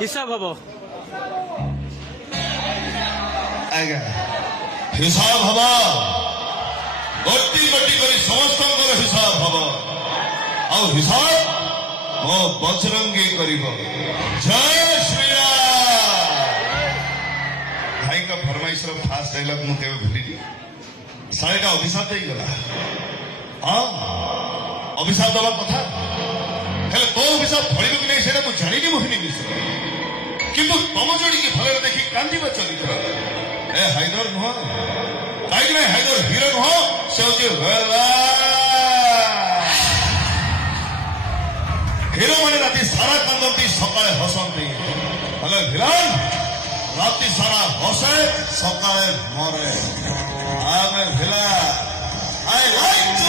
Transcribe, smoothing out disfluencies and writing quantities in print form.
হিসাব হব ଆଜ୍ଞା ହିସାବ ହବ ଗୋଟି ଗୋଟି କରି ସମସ୍ତଙ୍କର ହିସାବ ହବ ଆଉ ହିସାବ ମୋ ବଜରଙ୍ଗୀ କରିବ ଜୟ ଶ୍ରୀରାମ ଭାଇଙ୍କ ଫରମାଇଶର ଫାଷ୍ଟ ଡାଇଲଗ ମୁଁ କେବେ ଭୁଲିନି ଶାଳୀଟା ଅଭିଶାପ ଦେଇଗଲା ହଁ ଅଭିଶାପ ଦେବା କଥା ହେଲେ ତୋ ଅଭିଶାପ ଫଳିବ କି ନାହିଁ ସେଇଟା ମୁଁ ଜାଣିନି ମୋହିନୀ ମିଶ୍ର କିନ୍ତୁ ତମ ଯୋଡ଼ିକି ଭଲରେ ଦେଖି କାନ୍ଦିବା ଚାଲିଥିଲା ଏ ହାଇଦର ନୁହଁ କାହିଁକି ନା ହାଇଦର ହିରୋ ନୁହଁ ସେ ହଉଛି ହିରୋ ମାନେ ରାତି ସାରା କାନ୍ଦନ୍ତି ସକାଳେ ହସନ୍ତି ହେଲେ ଭିଲନ ରାତି ସାରା ହସେ ସକାଳେ ମରେ ଆମେ ଭିଲା ଆଇ ଲାଇକ୍ ଟୁ